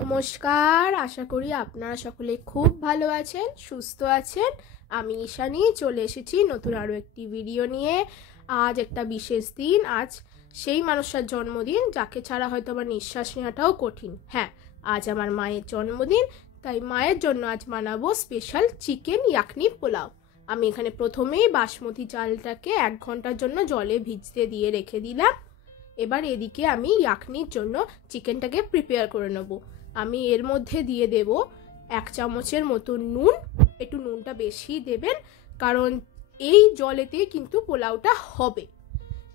নমস্কার, আশা করি আপনারা সকলে খুব ভালো আছেন, সুস্থ আছেন। আমি ঈশানী চলে এসেছি নতুন আরও একটি ভিডিও নিয়ে। আজ একটা বিশেষ দিন, আজ সেই মানুষটার জন্মদিন যাকে ছাড়া হয়তো আমার নিঃশ্বাস নেওয়াটাও কঠিন। হ্যাঁ, আজ আমার মায়ের জন্মদিন, তাই মায়ের জন্য আজ বানাবো স্পেশাল চিকেন ইয়াকনি পোলাও। আমি এখানে প্রথমেই বাসমতি চালটাকে 1 ঘন্টার জন্য জলে ভিজতে দিয়ে রেখে দিলাম। এবার এদিকে আমি ইয়াকনির জন্য চিকেনটাকে প্রিপেয়ার করে নেব। আমি এর মধ্যে দিয়ে দেব 1 চামচের মতো নুন। একটু নুনটা বেশি দেবেন, কারণ এই জলেতে কিন্তু পোলাওটা হবে।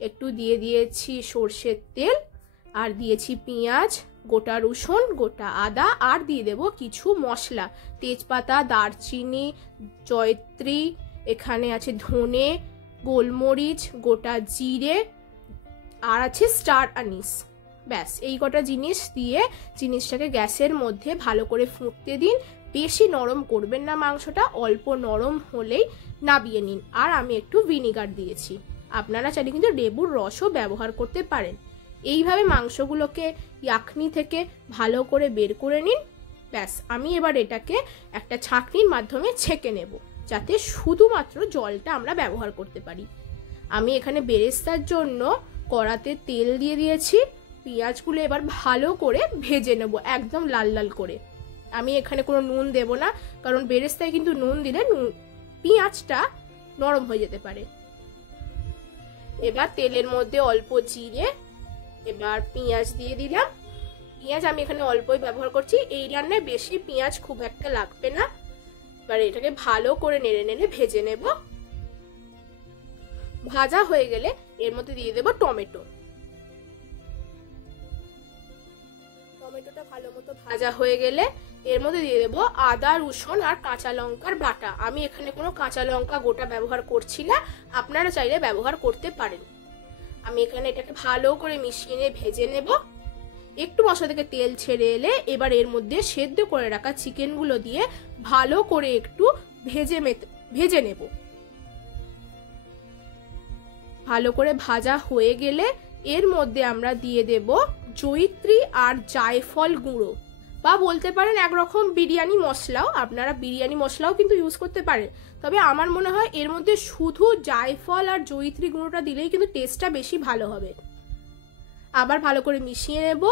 একটু দিয়ে দিয়েছি সর্ষের তেল, আর দিয়েছি পেঁয়াজ, গোটা রসুন, গোটা আদা, আর দিয়ে দেব কিছু মশলা, তেজপাতা, দারচিনি, জয়ত্রী, এখানে আছে ধনে, গোলমরিচ, গোটা জিরে, আর আছে স্টার আনিস। ব্যাস এই কটা জিনিস দিয়ে জিনিসটাকে গ্যাসের মধ্যে ভালো করে ফুটতে দিন। বেশি নরম করবেন না মাংসটা, অল্প নরম হলেই নাবিয়ে নিন। আর আমি একটু ভিনিগার দিয়েছি, আপনারা চাইলে কিন্তু লেবুর রসও ব্যবহার করতে পারেন। এইভাবে মাংসগুলোকে ইয়াকনি থেকে ভালো করে বের করে নিন। ব্যাস আমি এবার এটাকে একটা ছাঁকনির মাধ্যমে ছেঁকে নেব, যাতে শুধুমাত্র জলটা আমরা ব্যবহার করতে পারি। আমি এখানে বেরেস্তার জন্য কড়াতে তেল দিয়ে দিয়েছি। পেঁয়াজগুলো এবার ভালো করে ভেজে নেব, একদম লাল লাল করে। আমি এখানে কোনো নুন দেব না, কারণ বেরেস্তায় কিন্তু নুন দিলে পেঁয়াজটা নরম হয়ে যেতে পারে। এবার তেলের মধ্যে অল্প জিরে, এবার পেঁয়াজ দিয়ে দিলাম। পেঁয়াজ আমি এখানে অল্পই ব্যবহার করছি, এই রান্নায় বেশি পেঁয়াজ খুব একটা লাগবে না। এবার এটাকে ভালো করে নেড়ে নেড়ে ভেজে নেব। ভাজা হয়ে গেলে এর মধ্যে দিয়ে দেব টমেটো। টমেটোটা ভালো মতো ভাজা হয়ে গেলে এর মধ্যে দিয়ে দেব আদা, রসুন আর কাঁচা লঙ্কার বাটা। আমি এখানে কোনো কাঁচা লঙ্কা গোটা ব্যবহার করছি না, আপনারা চাইলে ব্যবহার করতে পারেন। আমি এখানে এটাকে ভালো করে মিশিয়ে নিয়ে ভেজে নেব। একটু মশলা থেকে তেল ছেড়ে এলে এবার এর মধ্যে সেদ্ধ করে রাখা চিকেনগুলো দিয়ে ভালো করে একটু ভেজে নেব। ভালো করে ভাজা হয়ে গেলে এর মধ্যে আমরা দিয়ে দেব জয়িত্রী আর জায়ফল গুঁড়ো, বা বলতে পারেন একরকম বিরিয়ানি মশলাও। আপনারা বিরিয়ানি মশলাও কিন্তু ইউজ করতে পারেন, তবে আমার মনে হয় এর মধ্যে শুধু জায়ফল আর জয়িত্রী গুঁড়োটা দিলেই কিন্তু টেস্টটা বেশি ভালো হবে। আবার ভালো করে মিশিয়ে নেব,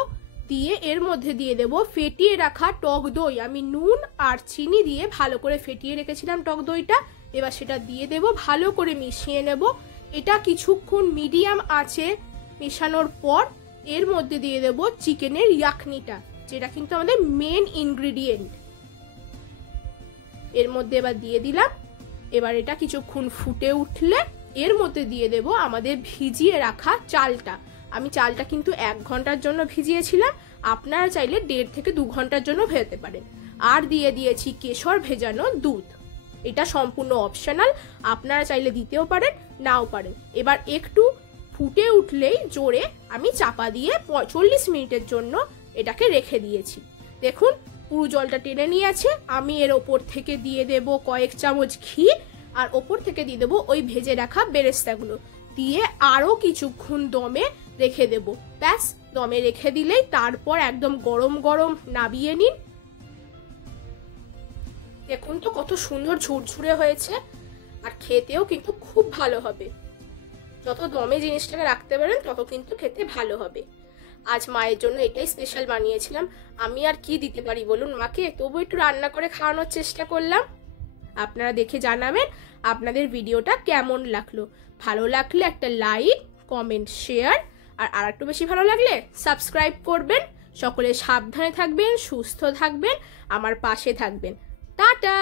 দিয়ে এর মধ্যে দিয়ে দেব ফেটিয়ে রাখা টক দই। আমি নুন আর চিনি দিয়ে ভালো করে ফেটিয়ে রেখেছিলাম টক দইটা, এবার সেটা দিয়ে দেব, ভালো করে মিশিয়ে নেব। এটা কিছুক্ষণ মিডিয়াম আঁচে মেশানোর পর এর মধ্যে দিয়ে দেব চিকেনের ইয়াকনিটা, যেটা কিন্তু আমাদের মেন ইনগ্রেডিয়েন্ট। এর মধ্যে এবার দিয়ে দিলাম। এবার এটা কিছুক্ষণ ফুটে উঠলে এর মধ্যে দিয়ে দেব আমাদের ভিজিয়ে রাখা চালটা। আমি চালটা কিন্তু 1 ঘন্টার জন্য ভিজিয়েছিলাম, আপনারা চাইলে 1.5 থেকে 2 ঘন্টার জন্য ভেজাতে পারেন। আর দিয়ে দিয়েছি কেশর ভেজানো দুধ। এটা সম্পূর্ণ অপশনাল, আপনারা চাইলে দিতেও পারেন, নাও পারেন। এবার একটু ফুটে উঠলেই জোরে আমি চাপা দিয়ে 40 মিনিটের জন্য এটাকে রেখে দিয়েছি। দেখুন পুরো জলটা টেনে নিয়েছে। আমি এর ওপর থেকে দিয়ে দেব কয়েক চামচ ঘি, আর ওপর থেকে দিয়ে দেবো ওই ভেজে রাখা বেরেস্তাগুলো, দিয়ে আরও কিছুক্ষণ দমে রেখে দেব। ব্যাস দমে রেখে দিলেই তারপর একদম গরম গরম নাবিয়ে নিন। দেখুন তো কত সুন্দর ঝুরঝুরে হয়েছে, আর খেতেও কিন্তু খুব ভালো হবে। যত দমে জিনিসটাকে রাখতে পারেন তত কিন্তু খেতে ভালো হবে। আজ মায়ের জন্য এটাই স্পেশাল বানিয়েছিলাম। আমি আর কি দিতে পারি বলুন মাকে, তবু একটু রান্না করে খাওয়ানোর চেষ্টা করলাম। আপনারা দেখে জানাবেন আপনাদের ভিডিওটা কেমন লাগলো। ভালো লাগলে একটা লাইক, কমেন্ট, শেয়ার, আর একটু বেশি ভালো লাগলে সাবস্ক্রাইব করবেন। সকলে সাবধানে থাকবেন, সুস্থ থাকবেন, আমার পাশে থাকবেন। টাটা।